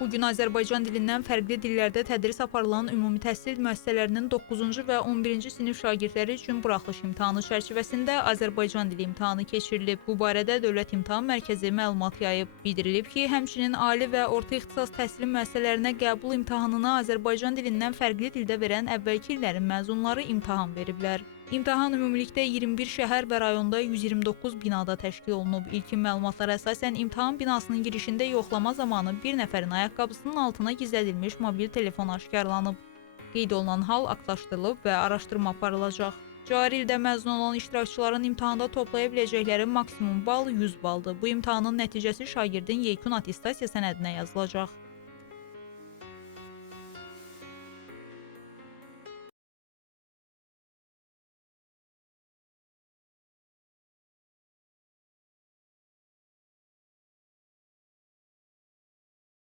Bu gün Azərbaycan dilindən fərqli dillərdə tədris aparılan ümumi təhsil müəssisələrinin 9-cu və 11-ci sinif şagirdləri üçün buraxılış imtahanı çərçivəsində Azərbaycan dili imtahanı keçirilib. Bu barədə Dövlət İmtahan Mərkəzi məlumat yayıb. Bildirilib ki, həmçinin ali və orta ixtisas təhsili müəssisələrinə qəbul imtahanına Azərbaycan dilindən fərqli dildə verən əvvəlki illərin məzunları imtahan veriblər. İmtahan ümumilikdə 21 şəhər və rayonda 129 binada təşkil olunub. İlkin məlumatlara əsasən imtahan binasının girişində yoxlama zamanı bir nəfərin ayaqqabısının altına gizlədilmiş mobil telefon aşkarlanıb. Qeyd olunan hal aktlaşdırılıb və araşdırma aparılacaq. Cari ildə məzun olan iştirakçıların imtahanda toplaya biləcəkləri maksimum bal 100 baldır. Bu imtahanın nəticəsi şagirdin yekun attestasiya sənədinə yazılacaq.